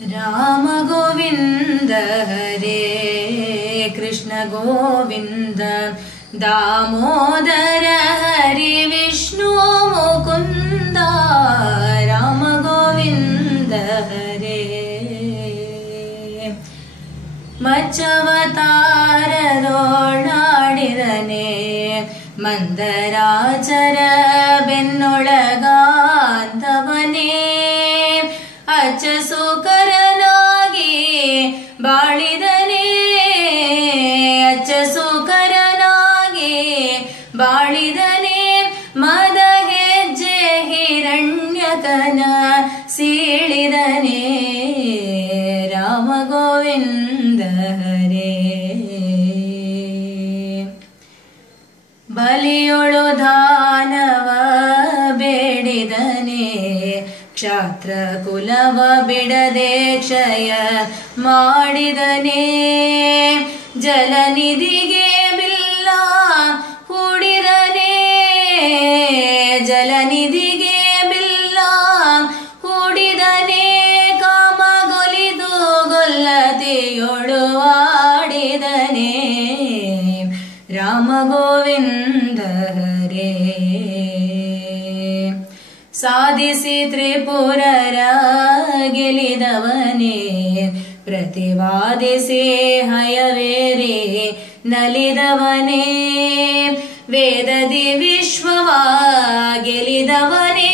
राम गोविंद हरे कृष्ण गोविंद दामोदर हरि विष्णु मुकुंद राम गोविंद हरे मच्चवतारदोळाडिदने मंदराचर बेन्नೊಳಗಾದವನೇ ಅಚ್ಚಸುಕರನಾಗಿ ಬಾಳಿದನೇ ಅಚ್ಚಸುಕರನಾಗಿ ಬಾಳಿದನೇ ಮದ ಹೆಜ್ಜೆ ಹಿರಣ್ಯಕನ ಸೀಳಿದನೇ ರಾಮ ಗೋವಿಂದ ಹರೇ ಬಲಿಯೊಳು ದಾನವ ಬೇಡಿದನೇ ಕ್ಷಾತ್ರ ಕುಲವ ಬಿಡದೆ ಕ್ಷಯ ಮಾಡಿದನೇ ಜಲನಿಧಿಗೆ ಬಿಲ್ಲ ಹೂಡಿದನೇ ಜಲನಿಧಿಗೆ ಬಿಲ್ಲ ಹೂಡಿದನೇ ಕಾಮಗೊಲಿದು ಗೊಲ್ಲತಿಯೊಳು ಆಡಿದನೇ ರಾಮ ಗೋವಿಂದ ಹರೇ ಸಾಧಿಸಿ ತ್ರಿಪುರರ ಗೆಲಿದವನೇ ಪ್ರತಿವಾದಿಸಿ ಹಯವೇರಿ ನಲಿದವನೇ ವೇದದಿ ವಿಶ್ವವ ಗೆಲಿದವನೇ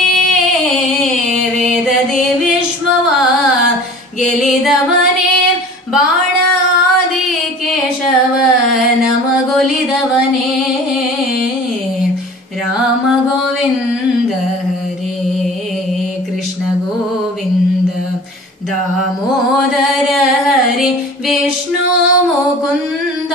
ವೇದದಿ ವಿಶ್ವವ ಗೆಲಿದವನೇ ಬಾಣಾದಿ ಕೇಶವ ನಮಗೊಲಿದವನೇ ರಾಮ ಗೋವಿಂದ ಹರೇ ಕೃಷ್ಣ ಗೋವಿಂದ दामोदर हरि विष्णु मुकुंद